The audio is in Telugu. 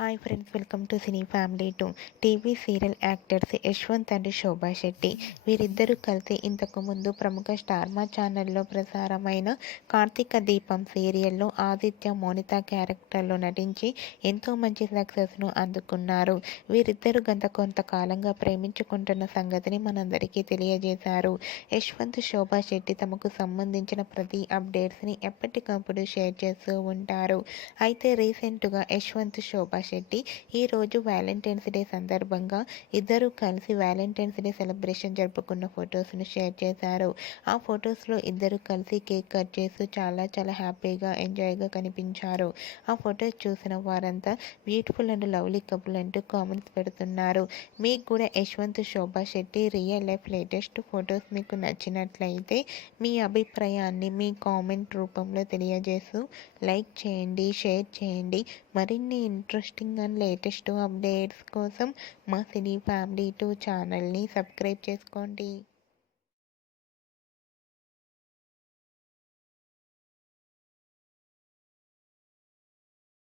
Hi friends, welcome to cine family 2. TV serial actors Yashwant and Shobha Shetty వీరిద్దరూ కలిసి ఇంతకుముందు ప్రముఖ స్టార్మా ఛానల్లో ప్రసారమైన కార్తీక దీపం సీరియల్లో ఆదిత్య మోనిత క్యారెక్టర్లో నటించి ఎంతో మంచి సక్సెస్ను అందుకున్నారు. వీరిద్దరూ గత కొంతకాలంగా ప్రేమించుకుంటున్న సంగతిని మనందరికీ తెలియజేశారు. యశ్వంత్, శోభా శెట్టి తమకు సంబంధించిన ప్రతి అప్డేట్స్ని ఎప్పటికప్పుడు షేర్ చేస్తూ ఉంటారు. అయితే రీసెంట్గా యశ్వంత్, శోభా శెట్టి ఈరోజు వ్యాలంటైన్స్ డే సందర్భంగా ఇద్దరు కలిసి వ్యాలంటైన్స్ డే సెలబ్రేషన్ జరుపుకున్న ఫొటోస్ను షేర్ చేశారు. ఆ ఫొటోస్లో ఇద్దరు కలిసి కేక్ కట్ చేస్తూ చాలా చాలా హ్యాపీగా ఎంజాయ్గా కనిపించారు. ఆ ఫొటోస్ చూసిన వారంతా బ్యూటిఫుల్ అండ్ లవ్లీ కపుల్ అంటూ కామెంట్స్ పెడుతున్నారు. మీకు కూడా Yashwant, Shobha Shetty real life latest photos మీకు నచ్చినట్లయితే మీ అభిప్రాయాన్ని మీ కామెంట్ రూపంలో తెలియజేస్తూ లైక్ చేయండి, షేర్ చేయండి. మరిన్ని ఇంట్రెస్టింగ్ అండ్ లేటెస్ట్ అప్డేట్స్ కోసం మా సినీ ఫ్యామిలీ 2 ఛానల్ని సబ్స్క్రైబ్ చేసుకోండి.